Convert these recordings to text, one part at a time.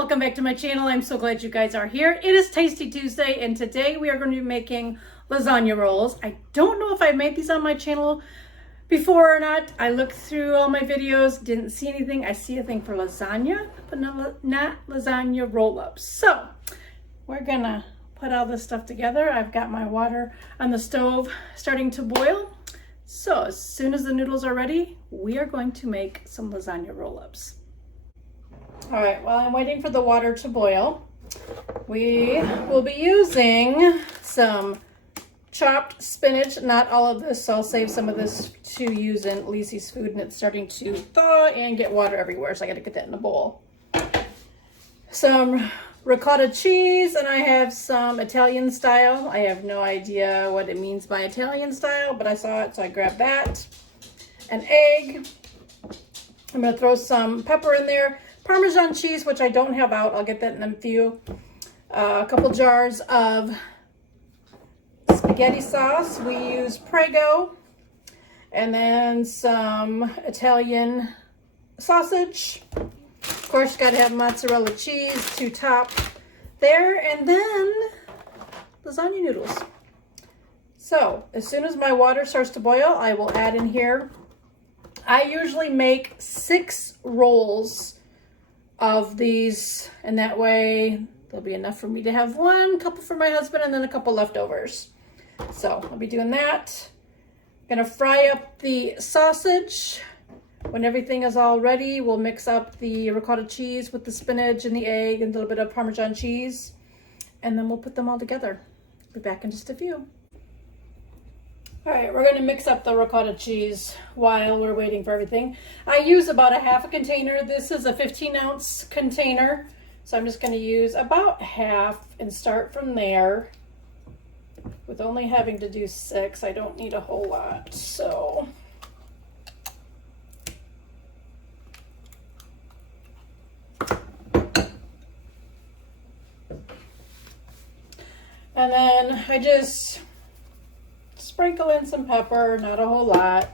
welcome back to my channel. I'm so glad you guys are here. It is Tasty Tuesday, and today we are going to be making lasagna rolls. I don't know if I made these on my channel before or not. I looked through all my videos, didn't see anything. I see a thing for lasagna, but not lasagna roll-ups. So we're gonna put all this stuff together. I've got my water on the stove starting to boil. So as soon as the noodles are ready, we are going to make some lasagna roll-ups. All right, while I'm waiting for the water to boil, we will be using some chopped spinach. Not all of this, so I'll save some of this to use in Lisi's food, and it's starting to thaw and get water everywhere, so I gotta get that in a bowl. Some ricotta cheese, and I have some Italian style. I have no idea what it means by Italian style, but I saw it, so I grabbed that. An egg. I'm gonna throw some pepper in there. Parmesan cheese, which I don't have out. I'll get that in a few. A couple jars of spaghetti sauce. We use Prego. And then some Italian sausage. Of course, you gotta have mozzarella cheese to top there. And then lasagna noodles. So, as soon as my water starts to boil, I will add in here. I usually make 6 rolls of these, and that way there'll be enough for me to have one, couple for my husband, and then a couple leftovers. So I'll be doing that. I'm gonna fry up the sausage. When everything is all ready, we'll mix up the ricotta cheese with the spinach and the egg and a little bit of Parmesan cheese, and then we'll put them all together. Be back in just a few. All right, we're gonna mix up the ricotta cheese while we're waiting for everything. I use about a half a container. This is a 15-ounce container, so I'm just gonna use about half and start from there. With only having to do 6, I don't need a whole lot, so. And then I just sprinkle in some pepper, not a whole lot.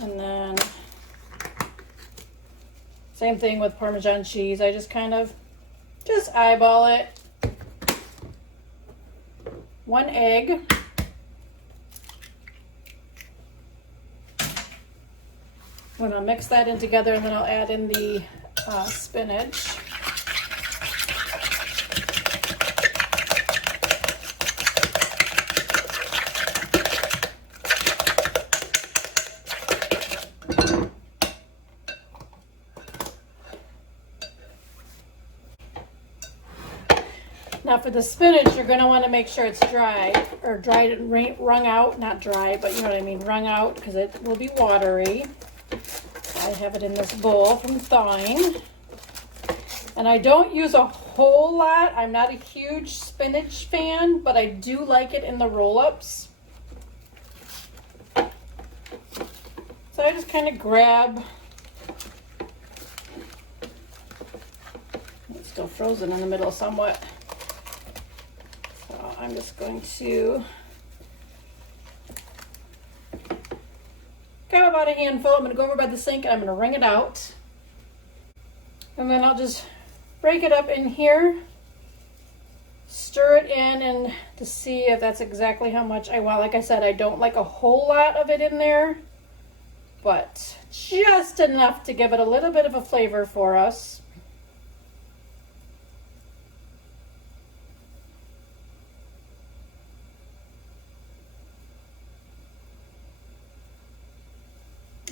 And then same thing with Parmesan cheese. I just kind of just eyeball it. 1 egg. I'm gonna mix that in together, and then I'll add in the spinach. Now for the spinach, you're gonna wanna make sure it's dry, or dried and wrung out, not dry, but you know what I mean, wrung out, because it will be watery. I have it in this bowl from thawing. And I don't use a whole lot. I'm not a huge spinach fan, but I do like it in the roll-ups. So I just kind of grab, it's still frozen in the middle somewhat. I'm just going to grab about a handful. I'm going to go over by the sink and I'm going to wring it out. And then I'll just break it up in here, stir it in, and to see if that's exactly how much I want. Like I said, I don't like a whole lot of it in there, but just enough to give it a little bit of a flavor for us.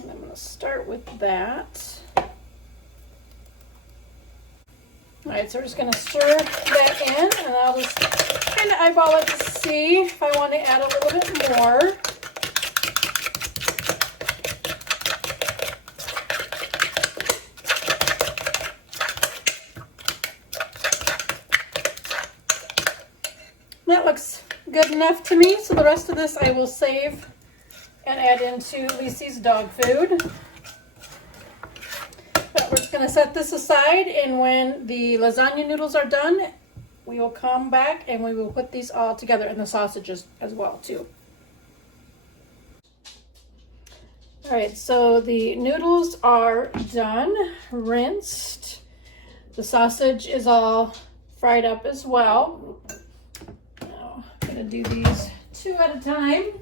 And I'm going to start with that. All right, so we're just going to stir that in, and I'll just kind of eyeball it to see if I want to add a little bit more. That looks good enough to me, so the rest of this I will save and add into Lisi's dog food. But we're just going to set this aside, and when the lasagna noodles are done, we will come back and we will put these all together, and the sausages as well too. All right, so the noodles are done, rinsed. The sausage is all fried up as well. Now, I'm gonna do these 2 at a time.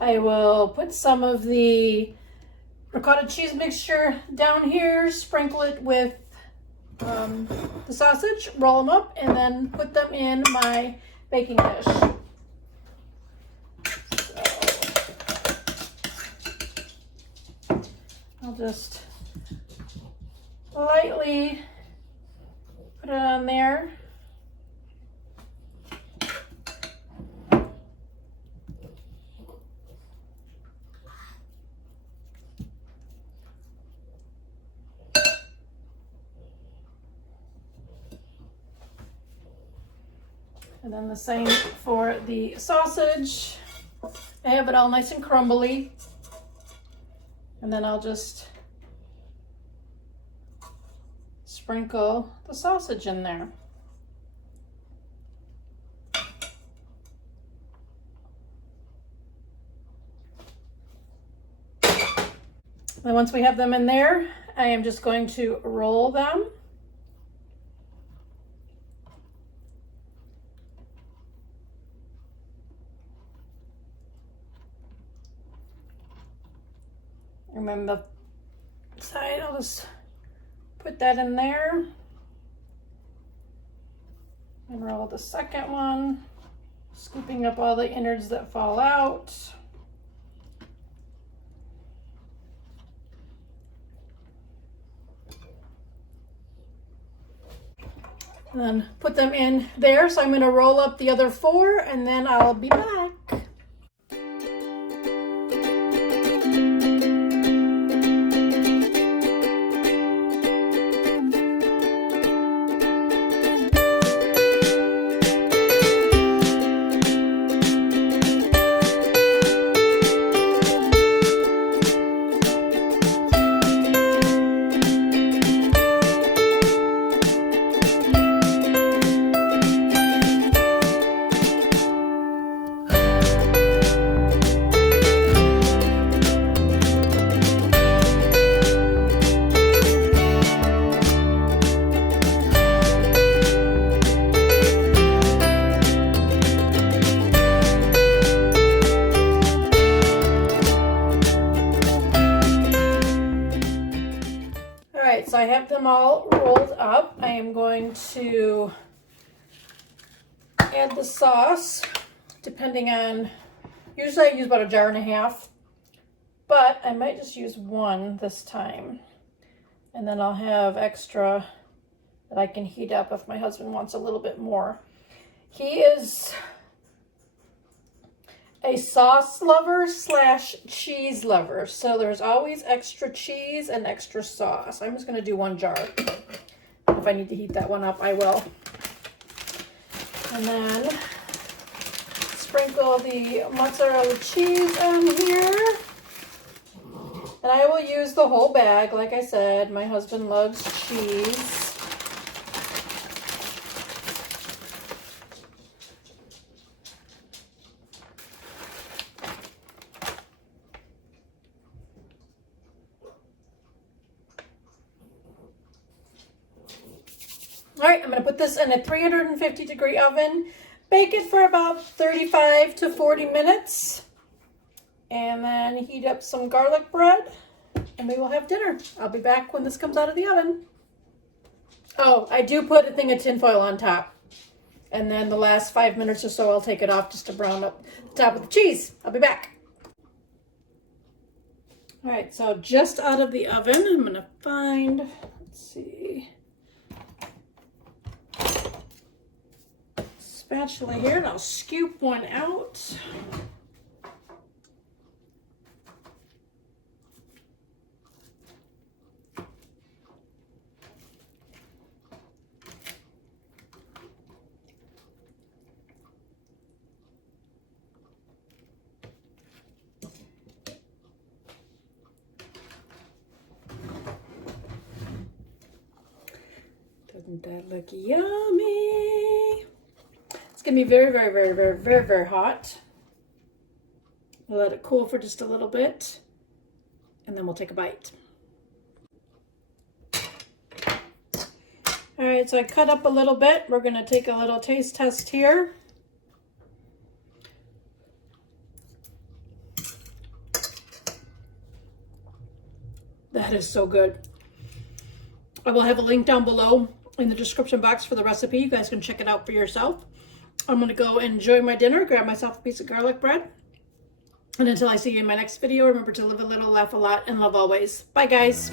I will put some of the ricotta cheese mixture down here, sprinkle it with the sausage, roll them up, and then put them in my baking dish. So I'll just lightly put it on there. And then the same for the sausage. I have it all nice and crumbly. And then I'll just sprinkle the sausage in there. Then once we have them in there, I am just going to roll them. And then the side, I'll just put that in there. And roll the second one, scooping up all the innards that fall out. And then put them in there. So I'm going to roll up the other 4 and then I'll be back. So I have them all rolled up. I am going to add the sauce, depending on, usually I use about 1.5 jars, but I might just use 1 this time. And then I'll have extra that I can heat up if my husband wants a little bit more. He is a sauce lover / cheese lover. So there's always extra cheese and extra sauce. I'm just going to do 1 jar. If I need to heat that one up, I will. And then sprinkle the mozzarella cheese on here. And I will use the whole bag. Like I said, my husband loves cheese. All right, I'm going to put this in a 350-degree oven, bake it for about 35 to 40 minutes, and then heat up some garlic bread, and we will have dinner. I'll be back when this comes out of the oven. Oh, I do put a thing of tin foil on top, and then the last 5 minutes or so, I'll take it off just to brown up the top of the cheese. I'll be back. All right, so just out of the oven, I'm going to find, let's see, spatula here, and I'll scoop one out. Doesn't that look yummy? going to be very, very, very, very, very, very hot. We'll let it cool for just a little bit, and then we'll take a bite. All right, so I cut up a little bit. We're going to take a little taste test here. That is so good. I will have a link down below in the description box for the recipe. You guys can check it out for yourself. I'm going to go enjoy my dinner, grab myself a piece of garlic bread. And until I see you in my next video, remember to live a little, laugh a lot, and love always. Bye, guys.